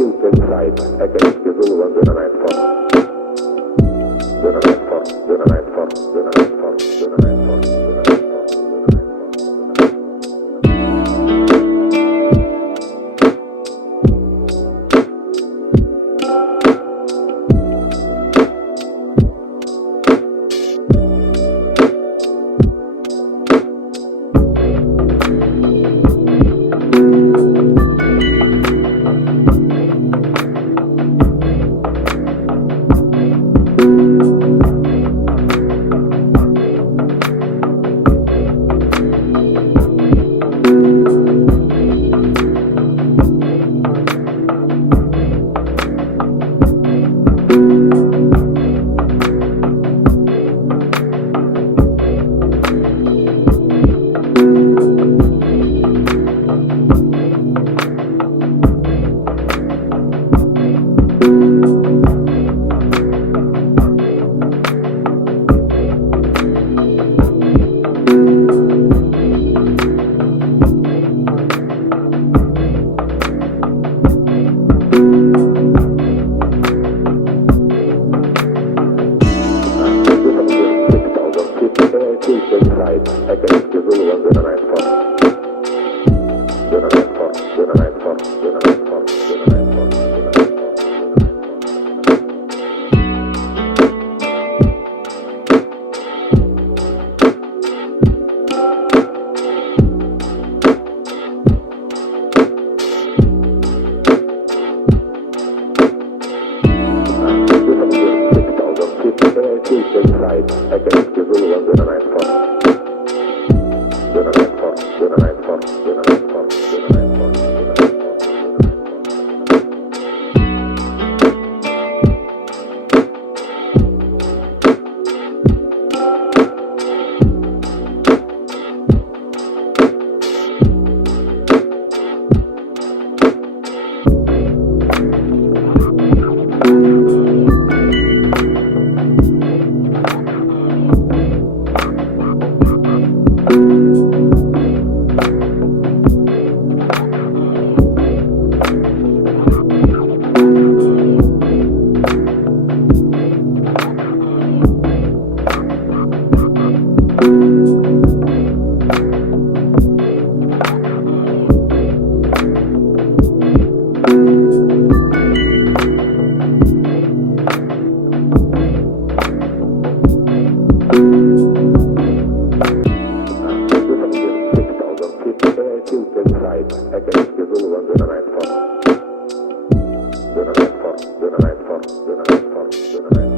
killed inside against the rule of the night for. The night for, the night for, the night for, the night for, the night for. Against the rule of the night for. The night for, the night for, the night for, the night for, the night for. Against the rule of the night for. The night for, the night for, the night for, the night for, the night for. Against the rule of the night for. The night for, the night for, the night for, the night for.